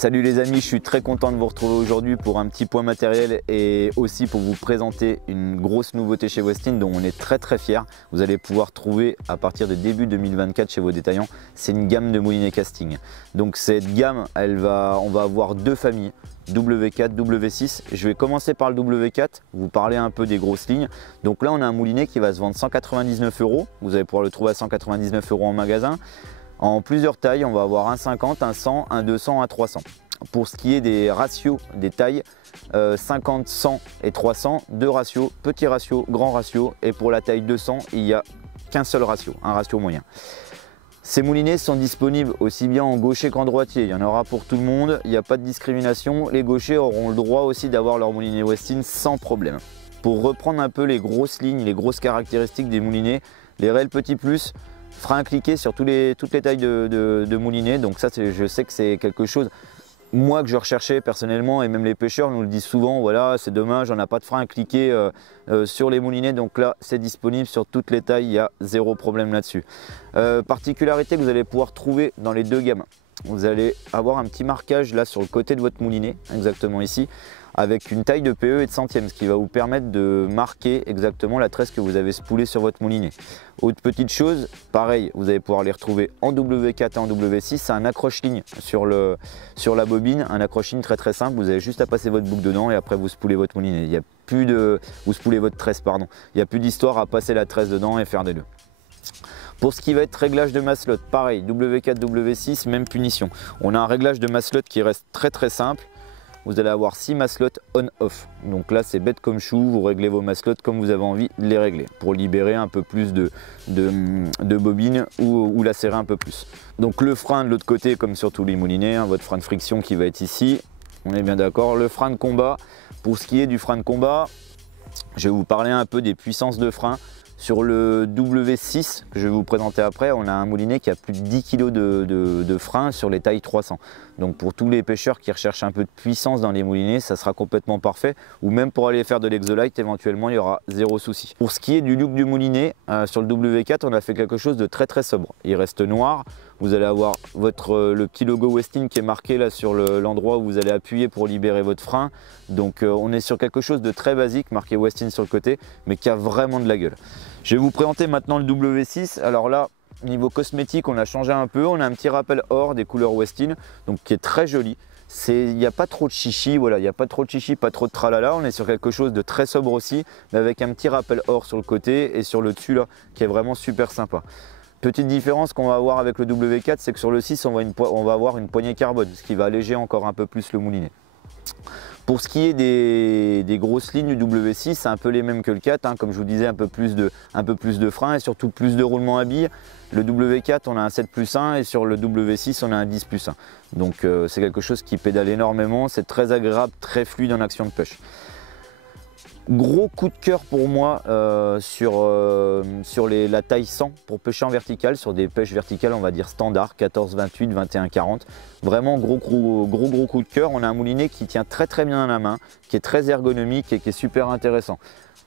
Salut les amis, je suis très content de vous retrouver aujourd'hui pour un petit point matériel et aussi pour vous présenter une grosse nouveauté chez Westin dont on est très fiers. Vous allez pouvoir trouver à partir de début 2024 chez vos détaillants. C'est une gamme de moulinets casting. Donc cette gamme, on va avoir deux familles, W4, W6. Je vais commencer par le W4, vous parler un peu des grosses lignes. Donc là on a un moulinet qui va se vendre 199 €. Vous allez pouvoir le trouver à 199 € en magasin. En plusieurs tailles, on va avoir un 50, un 100, un 200, un 300. Pour ce qui est des ratios des tailles, 50, 100 et 300, deux ratios, petit ratio, grand ratio. Et pour la taille 200, il n'y a qu'un seul ratio, un ratio moyen. Ces moulinets sont disponibles aussi bien en gaucher qu'en droitier. Il y en aura pour tout le monde, il n'y a pas de discrimination. Les gauchers auront le droit aussi d'avoir leur moulinet Westin sans problème. Pour reprendre un peu les grosses lignes, les grosses caractéristiques des moulinets, les réels petits plus, frein cliqué sur toutes les tailles de moulinets. Donc ça, je sais que c'est quelque chose moi que je recherchais personnellement, et même les pêcheurs nous le disent souvent, voilà, c'est dommage, on n'a pas de frein à cliquer sur les moulinets. Donc là, c'est disponible sur toutes les tailles, il y a zéro problème là-dessus. Particularité que vous allez pouvoir trouver dans les deux gammes, vous allez avoir un petit marquage là sur le côté de votre moulinet, exactement ici, avec une taille de PE et de centième, ce qui va vous permettre de marquer exactement la tresse que vous avez spoulée sur votre moulinet. Autre petite chose, pareil, vous allez pouvoir les retrouver en W4 et en W6, c'est un accroche-ligne sur la bobine, un accroche-ligne très simple. Vous avez juste à passer votre boucle dedans et après vous spoulez votre moulinet. Il y a plus de, vous spoulez votre tresse, pardon. Il n'y a plus d'histoire à passer la tresse dedans et faire des deux. Pour ce qui va être réglage de maslotte, pareil, W4, W6, même punition. On a un réglage de maslotte qui reste très simple. Vous allez avoir 6 maslottes on-off. Donc là, c'est bête comme chou, vous réglez vos maslottes comme vous avez envie de les régler pour libérer un peu plus de bobine ou la serrer un peu plus. Donc le frein de l'autre côté, comme sur tous les moulinets, hein, votre frein de friction qui va être ici. On est bien d'accord. Le frein de combat, pour ce qui est du frein de combat, je vais vous parler un peu des puissances de frein. Sur le W6 que je vais vous présenter après, on a un moulinet qui a plus de 10 kg de frein sur les tailles 300. Donc pour tous les pêcheurs qui recherchent un peu de puissance dans les moulinets, ça sera complètement parfait. Ou même pour aller faire de l'exolite, éventuellement, il y aura zéro souci. Pour ce qui est du look du moulinet, sur le W4, on a fait quelque chose de très sobre. Il reste noir. Vous allez avoir le petit logo Westin qui est marqué là sur l'endroit où vous allez appuyer pour libérer votre frein. Donc on est sur quelque chose de très basique, marqué Westin sur le côté, mais qui a vraiment de la gueule. Je vais vous présenter maintenant le W6. Alors là, niveau cosmétique, on a changé un peu. On a un petit rappel or des couleurs Westin, donc qui est très joli. Il n'y a pas trop de chichi, voilà, il n'y a pas trop de chichi, pas trop de tralala. On est sur quelque chose de très sobre aussi, mais avec un petit rappel or sur le côté et sur le dessus là, qui est vraiment super sympa. Petite différence qu'on va avoir avec le W4, c'est que sur le 6, on va avoir une poignée carbone, ce qui va alléger encore un peu plus le moulinet. Pour ce qui est des grosses lignes du W6, c'est un peu les mêmes que le 4, hein, comme je vous disais, un peu plus de frein et surtout plus de roulement à billes. Le W4, on a un 7+1 et sur le W6, on a un 10+1. Donc c'est quelque chose qui pédale énormément, c'est très agréable, très fluide en action de pêche. Gros coup de cœur pour moi sur la taille 100 pour pêcher en vertical, sur des pêches verticales on va dire standard, 14, 28, 21, 40. Vraiment gros coup de cœur. On a un moulinet qui tient très bien à la main, qui est très ergonomique et qui est super intéressant.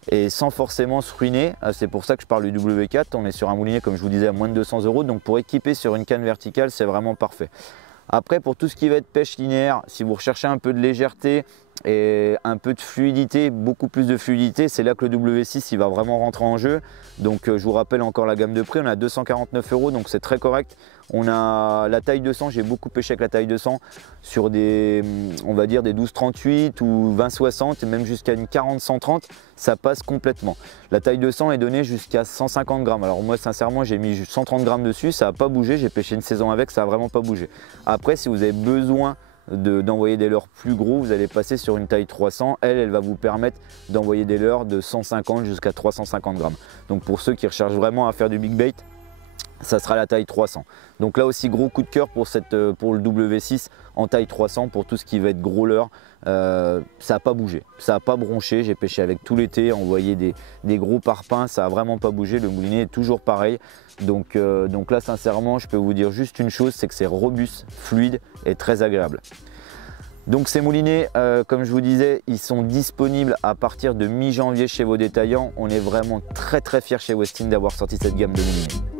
Et sans forcément se ruiner, c'est pour ça que je parle du W4, on est sur un moulinet comme je vous disais à moins de 200 €, donc pour équiper sur une canne verticale c'est vraiment parfait. Après pour tout ce qui va être pêche linéaire, si vous recherchez un peu de légèreté et un peu de fluidité, beaucoup plus de fluidité, c'est là que le W6 il va vraiment rentrer en jeu. Donc je vous rappelle encore la gamme de prix, on a 249 €, donc c'est très correct. On a la taille 200, j'ai beaucoup pêché avec la taille 200 sur des, on va dire des 12-38 ou 20-60 et même jusqu'à une 40-130, ça passe complètement. La taille 200 est donnée jusqu'à 150 grammes. Alors moi sincèrement j'ai mis 130 grammes dessus, ça n'a pas bougé, j'ai pêché une saison avec, ça n'a vraiment pas bougé. Après si vous avez besoin d'envoyer des leurres plus gros, vous allez passer sur une taille 300, elle va vous permettre d'envoyer des leurres de 150 jusqu'à 350 grammes. Donc pour ceux qui recherchent vraiment à faire du big bait, ça sera la taille 300. Donc là aussi gros coup de cœur pour le W6 en taille 300 pour tout ce qui va être gros leurre. Ça n'a pas bougé, ça n'a pas bronché, j'ai pêché avec tout l'été, envoyé des gros parpaings, ça n'a vraiment pas bougé, le moulinet est toujours pareil. Donc là sincèrement je peux vous dire juste une chose, c'est que c'est robuste, fluide et très agréable. Donc ces moulinets, comme je vous disais, ils sont disponibles à partir de mi-janvier chez vos détaillants. On est vraiment très fiers chez Westin d'avoir sorti cette gamme de moulinets.